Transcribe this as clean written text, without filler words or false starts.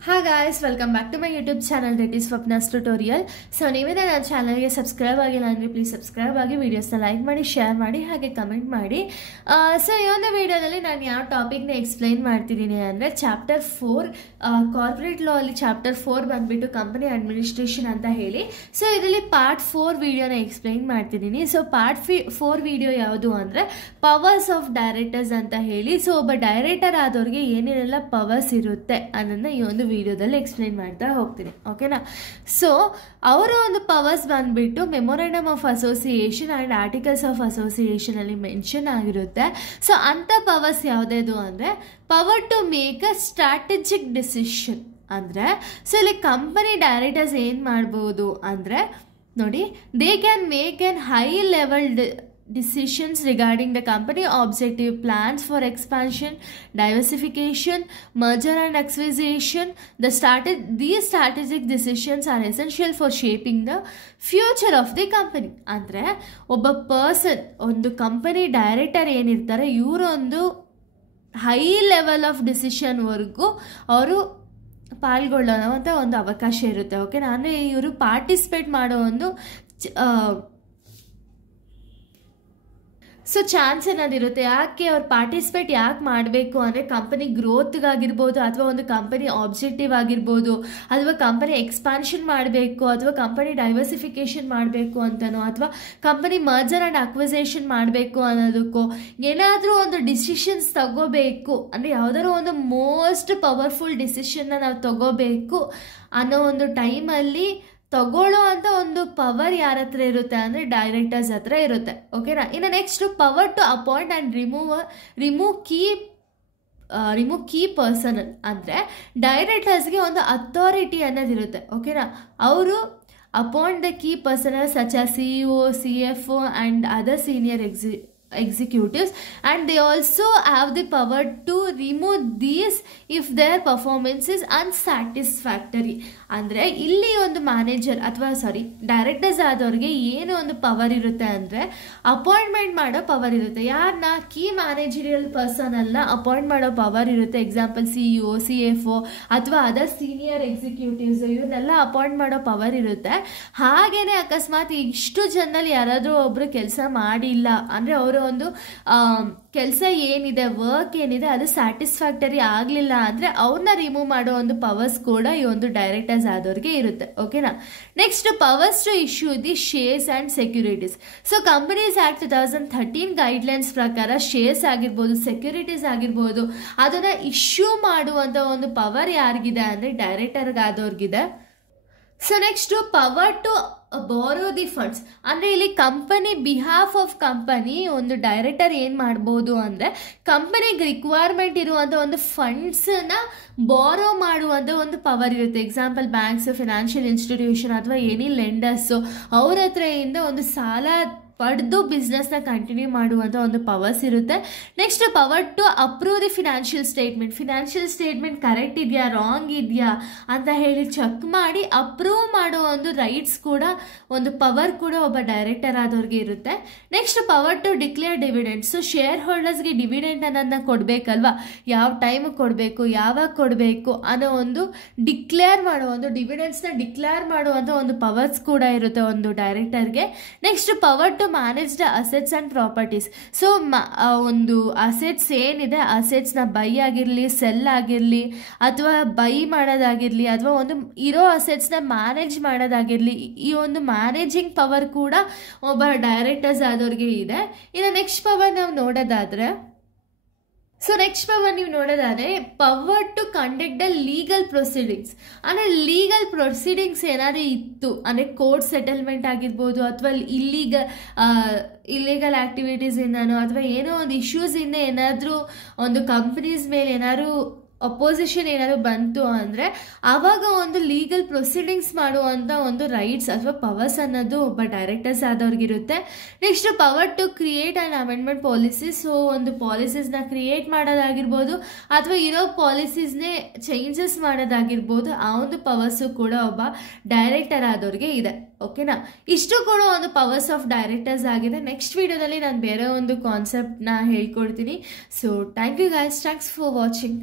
Hi guys, welcome back to my YouTube channel that is Swapna's Tutorial. So ನೀವೇ ನನ್ನ ಚಾನಲ್ಗೆ subscribe ಆಗಿಲ್ಲ ಅಂದರೆ ಪ್ಲೀಸ್ ಸಬ್ಸ್ಕ್ರೈಬ್ ಆಗಿ ವಿಡಿಯೋಸ್ನ ಲೈಕ್ ಮಾಡಿ ಶೇರ್ ಮಾಡಿ ಹಾಗೆ ಕಮೆಂಟ್ ಮಾಡಿ. ಸೊ ಈ ಒಂದು ವಿಡಿಯೋದಲ್ಲಿ ನಾನು ಯಾವ ಟಾಪಿಕ್ನ ಎಕ್ಸ್ಪ್ಲೈನ್ ಮಾಡ್ತಿದ್ದೀನಿ ಅಂದರೆ ಚಾಪ್ಟರ್ 4 ಕಾರ್ಪೊರೇಟ್ ಲಾ ಅಲ್ಲಿ ಚಾಪ್ಟರ್ 4 ಬಂದುಬಿಟ್ಟು ಕಂಪನಿ ಅಡ್ಮಿನಿಸ್ಟ್ರೇಷನ್ ಅಂತ ಹೇಳಿ. ಸೊ ಇದರಲ್ಲಿ ಪಾರ್ಟ್ 4 ವಿಡಿಯೋನ ಎಕ್ಸ್ಪ್ಲೈನ್ ಮಾಡ್ತಿದ್ದೀನಿ. ಸೊ ಪಾರ್ಟ್ 4 ವಿಡಿಯೋ ಯಾವುದು ಅಂದರೆ ಪವರ್ಸ್ ಆಫ್ ಡೈರೆಕ್ಟರ್ಸ್ ಅಂತ ಹೇಳಿ. ಸೊ ಒಬ್ಬ ಡೈರೆಕ್ಟರ್ ಆದವ್ರಿಗೆ ಏನೇನೆಲ್ಲ ಪವರ್ಸ್ ಇರುತ್ತೆ ಅನ್ನೋದನ್ನ ಈ ಒಂದು ವಿಡಿಯೋದಲ್ಲಿ ಎಕ್ಸ್ಪ್ಲೈನ್ ಮಾಡ್ತಾ ಹೋಗ್ತೀನಿ, ಓಕೆನಾ. ಸೊ ಅವರ ಒಂದು ಪವರ್ಸ್ ಬಂದ್ಬಿಟ್ಟು memorandum of association and articles of association ಅಲ್ಲಿ ಮೆನ್ಷನ್ ಆಗಿರುತ್ತೆ. ಸೊ ಅಂಥ ಪವರ್ಸ್ ಯಾವುದೇದು ಅಂದರೆ power to make a strategic decision ಅಂದರೆ, ಸೊ ಇಲ್ಲಿ ಕಂಪನಿ ಡೈರೆಕ್ಟರ್ಸ್ ಏನು ಮಾಡ್ಬೋದು ಅಂದರೆ ನೋಡಿ, they can make an high level decisions regarding the company objective, plans for expansion, diversification, merger and acquisition. These strategic decisions are essential for shaping the future of the company. ಅಂದರೆ ಒಬ್ಬ person, ಒಂದು company director ಏನಿರ್ತಾರೆ ಇವರು ಒಂದು high level of ಡಿಸಿಷನ್ವರೆಗೂ ಅವರು ಪಾಲ್ಗೊಳ್ಳೋವಂಥ ಒಂದು ಅವಕಾಶ ಇರುತ್ತೆ, ಓಕೆ. ಅಂದರೆ ಇವರು ಪಾರ್ಟಿಸಿಪೇಟ್ ಮಾಡೋ ಒಂದು ಸೊ ಚಾನ್ಸ್ ಅನ್ನೋದಿರುತ್ತೆ. ಯಾಕೆ ಅವ್ರು ಪಾರ್ಟಿಸಿಪೇಟ್ ಯಾಕೆ ಮಾಡಬೇಕು ಅಂದರೆ ಕಂಪನಿ ಗ್ರೋತ್ಗಾಗಿರ್ಬೋದು, ಅಥವಾ ಒಂದು ಕಂಪನಿ ಆಬ್ಜೆಕ್ಟಿವ್ ಆಗಿರ್ಬೋದು, ಅಥವಾ ಕಂಪನಿ ಎಕ್ಸ್ಪಾನ್ಷನ್ ಮಾಡಬೇಕು, ಅಥವಾ ಕಂಪನಿ ಡೈವರ್ಸಿಫಿಕೇಷನ್ ಮಾಡಬೇಕು ಅಂತನೋ, ಅಥವಾ ಕಂಪನಿ ಮರ್ಜರ್ ಆ್ಯಂಡ್ ಅಕ್ವಿಸೇಷನ್ ಮಾಡಬೇಕು ಅನ್ನೋದಕ್ಕೋ, ಏನಾದರೂ ಒಂದು ಡಿಸಿಷನ್ಸ್ ತಗೋಬೇಕು ಅಂದರೆ ಯಾವುದಾದ್ರು ಒಂದು ಮೋಸ್ಟ್ ಪವರ್ಫುಲ್ ಡಿಸಿಷನ್ನ ನಾವು ತಗೋಬೇಕು ಅನ್ನೋ ಒಂದು ಟೈಮಲ್ಲಿ ತಗೊಳ್ಳೋ ಅಂತ ಒಂದು ಪವರ್ ಯಾರ ಹತ್ರ ಇರುತ್ತೆ ಅಂದರೆ ಡೈರೆಕ್ಟರ್ಸ್ ಹತ್ರ ಇರುತ್ತೆ, ಓಕೆನಾ. ಇನ್ನು next power to appoint and remove key person ಅಂದರೆ ಡೈರೆಕ್ಟರ್ಸ್ಗೆ ಒಂದು ಅಥಾರಿಟಿ ಅನ್ನೋದಿರುತ್ತೆ, ಓಕೆನಾ. ಅವರು appoint the key person such as CEO, CFO and other senior executives, and they also have the power to remove these if their performance is unsatisfactory. ಅಂದರೆ ಇಲ್ಲಿ ಒಂದು manager ಅಥವಾ ಡೈರೆಕ್ಟರ್ಸ್ ಆದವ್ರಿಗೆ ಏನು ಒಂದು ಪವರ್ ಇರುತ್ತೆ ಅಂದರೆ ಅಪಾಯಿಂಟ್ಮೆಂಟ್ ಮಾಡೋ ಪವರ್ ಇರುತ್ತೆ. ಯಾರನ್ನ? ಕೀ ಮ್ಯಾನೇಜರಿಯಲ್ ಪರ್ಸನ್ ಅಲ್ಲ ಅಪಾಯಿಂಟ್ ಮಾಡೋ ಪವರ್ ಇರುತ್ತೆ. ಎಕ್ಸಾಂಪಲ್ CEO, CFO ಅಥವಾ ಅದರ್ ಸೀನಿಯರ್ ಎಕ್ಸಿಕ್ಯೂಟಿವ್ಸ್ ಇವನ್ನೆಲ್ಲ ಅಪಾಯಿಂಟ್ ಮಾಡೋ ಪವರ್ ಇರುತ್ತೆ. ಹಾಗೇನೆ ಅಕಸ್ಮಾತ್ ಇಷ್ಟು ಜನರಲ್ಲಿ ಯಾರಾದರೂ ಒಬ್ರು ಕೆಲಸ ಮಾಡಿಲ್ಲ ಅಂದರೆ ಅವರು ಒಂದು ಕೆಲಸ ಏನಿದೆ, ವರ್ಕ್ ಏನಿದೆ ಅದು ಸ್ಯಾಟಿಸ್ಫ್ಯಾಕ್ಟರಿ ಆಗಲಿಲ್ಲ ಅಂದರೆ ಅವ್ರನ್ನ ರಿಮೂವ್ ಮಾಡೋ ಒಂದು ಪವರ್ಸ್ ಕೂಡ ಈ ಒಂದು ಡೈರೆಕ್ಟರ್ಸ್ ಆದವ್ರಿಗೆ ಇರುತ್ತೆ, ಓಕೆನಾ. Next powers to issue the shares and securities. So companies act 2013 guidelines ಪ್ರಕಾರ ಶೇರ್ಸ್ ಆಗಿರ್ಬೋದು, ಸೆಕ್ಯೂರಿಟೀಸ್ ಆಗಿರ್ಬೋದು, ಅದನ್ನು ಇಶ್ಯೂ ಮಾಡುವಂಥ ಒಂದು ಪವರ್ ಯಾರಿಗಿದೆ ಅಂದರೆ ಡೈರೆಕ್ಟರ್ಗಾದವ್ರಿಗಿದೆ. So next power to borrow the funds ಅಂದರೆ ಇಲ್ಲಿ ಕಂಪನಿ ಬಿಹಾಫ್ ಆಫ್ ಕಂಪನಿ ಒಂದು ಡೈರೆಕ್ಟರ್ ಏನು ಮಾಡ್ಬೋದು ಅಂದರೆ ಕಂಪನಿಗೆ ರಿಕ್ವೈರ್ಮೆಂಟ್ ಇರುವಂಥ ಒಂದು ಫಂಡ್ಸನ್ನ ಬಾರೋ ಮಾಡುವಂಥ ಒಂದು ಪವರ್ ಇರುತ್ತೆ. ಎಕ್ಸಾಂಪಲ್ ಬ್ಯಾಂಕ್ಸ್, ಫಿನಾನ್ಷಿಯಲ್ ಇನ್ಸ್ಟಿಟ್ಯೂಷನ್ ಅಥವಾ ಎನಿ ಲೆಂಡರ್ಸು ಅವ್ರ ಹತ್ರ ಇಂದ ಒಂದು ಸಾಲ ಪಡೆದು ಬಿಸ್ನೆಸ್ನ ಕಂಟಿನ್ಯೂ ಮಾಡುವಂಥ ಒಂದು ಪವರ್ಸ್ ಇರುತ್ತೆ. Next power to approve the financial statement correct ಇದೆಯಾ, ರಾಂಗ್ ಇದೆಯಾ ಅಂತ ಹೇಳಿ ಚೆಕ್ ಮಾಡಿ ಅಪ್ರೂವ್ ಮಾಡೋ ಒಂದು ರೈಟ್ಸ್ ಕೂಡ, ಒಂದು ಪವರ್ ಕೂಡ ಒಬ್ಬ ಡೈರೆಕ್ಟರ್ ಆದವ್ರಿಗೆ ಇರುತ್ತೆ. Next power to declare dividend. So share ಹೋಲ್ಡರ್ಸ್ಗೆ ಡಿವಿಡೆಂಡ್ ಅನ್ನೋದನ್ನ ಕೊಡಬೇಕಲ್ವಾ, ಯಾವ ಟೈಮಿಗೆ ಕೊಡಬೇಕು, ಯಾವಾಗ ಕೊಡಬೇಕು ಅನ್ನೋ ಒಂದು ಡಿಕ್ಲೇರ್ ಮಾಡೋ ಒಂದು ಡಿವಿಡೆಂಡ್ಸ್ನ ಡಿಕ್ಲೇರ್ ಮಾಡುವಂಥ ಒಂದು ಪವರ್ಸ್ ಕೂಡ ಇರುತ್ತೆ ಒಂದು ಡೈರೆಕ್ಟರ್ಗೆ. Next power to manage the assets and properties. So ಒಂದು ಅಸೆಟ್ಸ್ ಏನಿದೆ, ಅಸೆಟ್ಸ್ನ ಬೈ ಆಗಿರಲಿ, ಸೆಲ್ ಆಗಿರಲಿ, ಅಥವಾ ಬೈ ಮಾಡೋದಾಗಿರಲಿ, ಅಥವಾ ಒಂದು ಇರೋ ಅಸೆಟ್ಸ್ನ ಮ್ಯಾನೇಜ್ ಮಾಡೋದಾಗಿರಲಿ, ಈ ಒಂದು ಮ್ಯಾನೇಜಿಂಗ್ ಪವರ್ ಕೂಡ ಒಬ್ಬ ಡೈರೆಕ್ಟರ್ಸ್ ಆದವ್ರಿಗೆ ಇದೆ. ಇನ್ನು ನೆಕ್ಸ್ಟ್ ಪವರ್ ನಾವು ನೋಡೋದಾದರೆ power to conduct the legal proceedings ಅಂದರೆ ಲೀಗಲ್ ಪ್ರೊಸೀಡಿಂಗ್ಸ್ ಏನಾದರೂ ಇತ್ತು ಅಂದರೆ ಕೋರ್ಟ್ ಸೆಟಲ್ಮೆಂಟ್ ಆಗಿರ್ಬೋದು, ಅಥವಾ ಇಲ್ಲಿಗಲ್ ಆ್ಯಕ್ಟಿವಿಟೀಸ್ ಇಂದನೋ, ಅಥವಾ ಏನೋ ಒಂದು ಇಶ್ಯೂಸ್ ಇಂದ ಏನಾದರೂ ಒಂದು ಕಂಪ್ನೀಸ್ ಮೇಲೆ ಏನಾದರೂ ಅಪೋಸಿಷನ್ ಏನಾದ್ರು ಬಂತು ಅಂದರೆ ಆವಾಗ ಒಂದು ಲೀಗಲ್ ಪ್ರೊಸೀಡಿಂಗ್ಸ್ ಮಾಡುವಂಥ ಒಂದು ರೈಟ್ಸ್ ಅಥವಾ ಪವರ್ಸ್ ಅನ್ನೋದು ಒಬ್ಬ ಡೈರೆಕ್ಟರ್ಸ್ ಆದವ್ರಿಗಿರುತ್ತೆ. Next power to create and amendment policies. So ಒಂದು ಪಾಲಿಸೀಸ್ನ ಕ್ರಿಯೇಟ್ ಮಾಡೋದಾಗಿರ್ಬೋದು, ಅಥವಾ ಇರೋ ಪಾಲಿಸೀಸ್ನೇ ಚೇಂಜಸ್ ಮಾಡೋದಾಗಿರ್ಬೋದು, ಆ ಒಂದು ಪವರ್ಸು ಕೂಡ ಒಬ್ಬ ಡೈರೆಕ್ಟರ್ ಆದವ್ರಿಗೆ ಇದೆ, ಓಕೆನಾ. ಇಷ್ಟು ಕೂಡ ಒಂದು ಪವರ್ಸ್ ಆಫ್ ಡೈರೆಕ್ಟರ್ಸ್ ಆಗಿದೆ. ನೆಕ್ಸ್ಟ್ ವಿಡಿಯೋದಲ್ಲಿ ನಾನು ಬೇರೆ ಒಂದು ಕಾನ್ಸೆಪ್ಟ್ನ ಹೇಳ್ಕೊಡ್ತೀನಿ. So thank you guys, thanks for watching.